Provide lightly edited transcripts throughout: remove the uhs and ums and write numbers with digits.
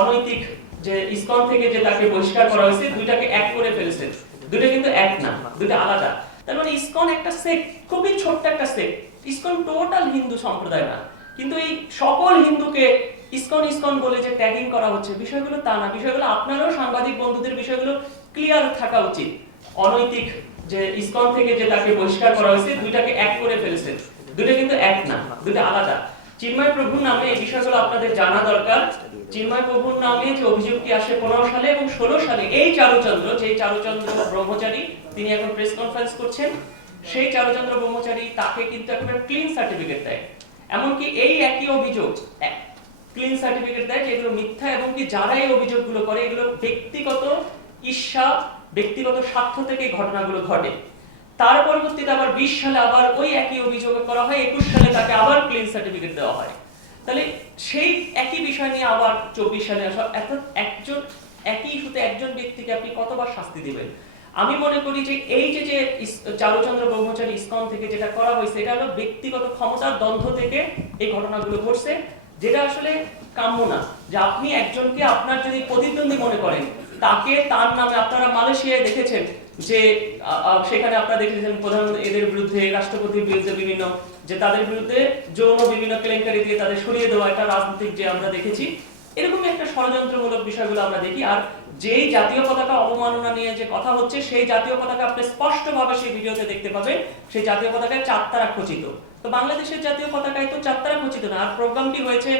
অনৈতিক যে ইসকন থেকে যে তাকে বহিষ্কার করা হয়েছে, দুইটাকে এক করে ফেলেছে। দুইটা কিন্তু এক না, দুইটা আলাদা। তার মানে ইসকন একটা সেক্ট, খুবই ছোট্ট একটা সেক্ট। ইসকন টোটাল হিন্দু সম্প্রদায় না, কিন্তু এই সকল হিন্দুকে ইসকন ইসকন বলে যে ট্যাগিং করা হচ্ছে, বিষয়গুলো তা না। বিষয়গুলো আপনারও সাংবাদিক বন্ধুদের বিষয়গুলো ক্লিয়ার থাকা উচিত। অনৈতিক যে ইসকন থেকে যে তাকে বহিষ্কার করা হয়েছে, দুইটাকে এক করে ফেলেছে। দুইটা কিন্তু এক না, দুইটা আলাদা। চিন্ময় প্রভুর নামে এই বিষয়গুলো আপনাদের জানা দরকার। চিন্ময় প্রভুর নামে যে অভিযোগটি আসে 15 সালে এবং 16 সালে, এই চারুচন্দ্র ব্রহ্মচারী, তিনি এখন প্রেস কনফারেন্স করছেন, সেই চারুচন্দ্র ব্রহ্মচারী তাকে কিন্তু একেবারে ক্লিন সার্টিফিকেট দেয়। এমনকি এই একই অভিযোগ ক্লিন সার্টিফিকেট দেয় যে এগুলো মিথ্যা, এবং কি যারা এই অভিযোগগুলো করে এগুলো ব্যক্তিগত ঈর্ষা, ব্যক্তিগত স্বার্থ থেকে ঘটনাগুলো ঘটে। তার পরবর্তীতে আবার 20 সালে আবার ওই একই অভিযোগ করা হয়, 21 সালে তাকে আবার ক্লিন সার্টিফিকেট দেওয়া হয়। তাহলে সেই একই বিষয় নিয়ে আবার 24 সালে আসা, একজন একই ইস্যুতে একজন ব্যক্তিকে আপনি কতবার শাস্তি দিবেন? আমি মনে করি যে এই যে চারুচন্দ্র ব্রহ্মচারী ইসকন থেকে যেটা করা হয়েছে, এটা হলো ব্যক্তিগত ক্ষমতার দ্বন্দ্ব থেকে এই ঘটনাগুলো ঘটছে, যেটা আসলে কাম্য না। যে আপনি একজনকে আপনার যদি প্রতিদ্বন্দ্বী মনে করেন, তাকে তার নামে, আপনারা মালয়েশিয়ায় দেখেছেন যে সেখানে আপনারা দেখেছেন প্রধানমন্ত্রী এদের বিরুদ্ধে, রাষ্ট্রপতির বিরুদ্ধে বিভিন্ন, যে তাদের বিরুদ্ধে যৌন বিভিন্ন কেলেঙ্কারি দিয়ে তাদের সরিয়ে দেওয়া, একটা রাজনৈতিক যে আমরা দেখেছি, এরকম একটা ষড়যন্ত্রমূলক বিষয়গুলো আমরা দেখি। আর যেই জাতীয় পতাকা অবমাননা নিয়ে যে কথা হচ্ছে, সেই জাতীয় পতাকা আপনি স্পষ্টভাবে সেই ভিডিওতে দেখতে পাবেন, সেই জাতীয় পতাকায় 4 তারা খচিত। তো বাংলাদেশের জাতীয় পতাকায় তো 4 তারা খচিত না। আর প্রোগ্রামটি হয়েছে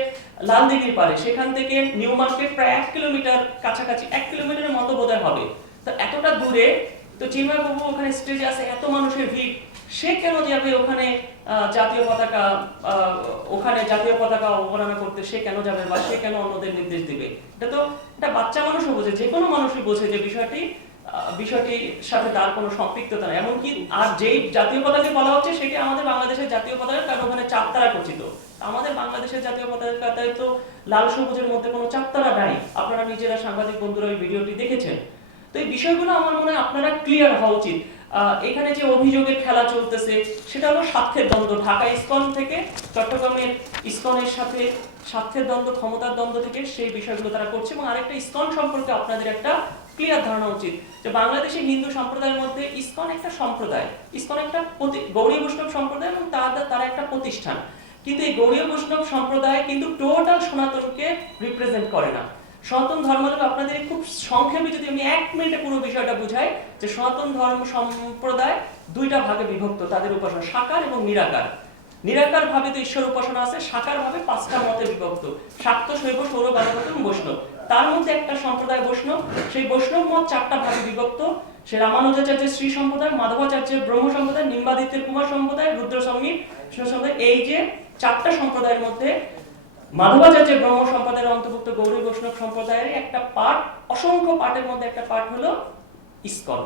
লালদিঘির পারে, সেখান থেকে নিউ মার্কেট প্রায় 1 কিলোমিটার কাছাকাছি, 1 কিলোমিটারের মতো বোধহয় হবে। তো এতটা দূরে, তো চিন্ময় বাবু ওখানে স্টেজে আছে, এত মানুষের ভিড়, সে কেন যাবে ওখানে জাতীয় পতাকা অবমাননা করতে? সে কেন যাবে, বা সে কেন অন্যদের নির্দেশ দিবে? এটা তো একটা বাচ্চা মানুষও বোঝে, যে কোনো মানুষই বোঝে যে বিষয়টির সাথে তার কোনো সম্পৃক্ততা নেই। এমনকি আর যেই জাতীয় পতাকা বলা হচ্ছে, সেটা আমাদের বাংলাদেশের জাতীয় পতাকা, কারণ ওখানে 4 তারা খচিত। আমাদের বাংলাদেশের জাতীয় পতাকায় তো লাল সবুজের মধ্যে কোনো 4 তারা নাই। আপনারা নিজেরা সাংবাদিক বন্ধুরা ওই ভিডিওটি দেখেছেন। তো এই বিষয়গুলো আমার মনে হয় আপনারা ক্লিয়ার হওয়া উচিত। এখানে যে অভিযোগের খেলা চলতেছে, সেটা হলো স্বার্থের দ্বন্দ্ব। ঢাকা ইসকন থেকে চট্টগ্রামের ইসকনের সাথে স্বার্থের দ্বন্দ্ব, ক্ষমতার দ্বন্দ্ব থেকে সেই বিষয়গুলো তারা করছে। এবং আরেকটা, ইসকন সম্পর্কে আপনাদের একটা ক্লিয়ার ধারণা উচিত যে বাংলাদেশের হিন্দু সম্প্রদায়ের মধ্যে ইসকন একটা সম্প্রদায়, ইসকন একটা গৌড়ীয় বৈষ্ণব সম্প্রদায়, এবং তারা একটা প্রতিষ্ঠান। কিন্তু এই গৌড়ীয় বৈষ্ণব সম্প্রদায় কিন্তু টোটাল সনাতনকে রিপ্রেজেন্ট করে না। সনাতন ধর্ম আপনাদের খুব সংক্ষেপে যদি আমি 1 মিনিটে পুরো বিষয়টা বুঝাই, যে সনাতন ধর্ম সম্প্রদায় 2টা ভাগে বিভক্ত, তাদের উপাসনা সাকার এবং নিরাকার। নিরাকার ভাবে তো ঈশ্বর উপাসনা আছে, সাকার ভাবে 5টা মতে বিভক্ত, শাক্ত, শৈব, সৌর, বারবত এবং বৈষ্ণব। তার মধ্যে একটা সম্প্রদায় বৈষ্ণব, সেই বৈষ্ণব মত 4টা ভাগে বিভক্ত। সে রামানুজাচার্যের শ্রী সম্প্রদায়, মাধবাচার্যের ব্রহ্ম সম্প্রদায়, নিম্বাদিত্যের কুমার সম্প্রদায়, রুদ্র সংগীত সম্প্রদায়। এই যে 4টা সম্প্রদায়ের মধ্যে মাধবাচার্যের ব্রহ্ম সম্প্রদায়ের অন্তর্ভুক্ত গৌরী বৈষ্ণব সম্প্রদায়ের একটা পার্ট, অসংখ্য পার্টের মধ্যে একটা পার্ট হলো ইসকন।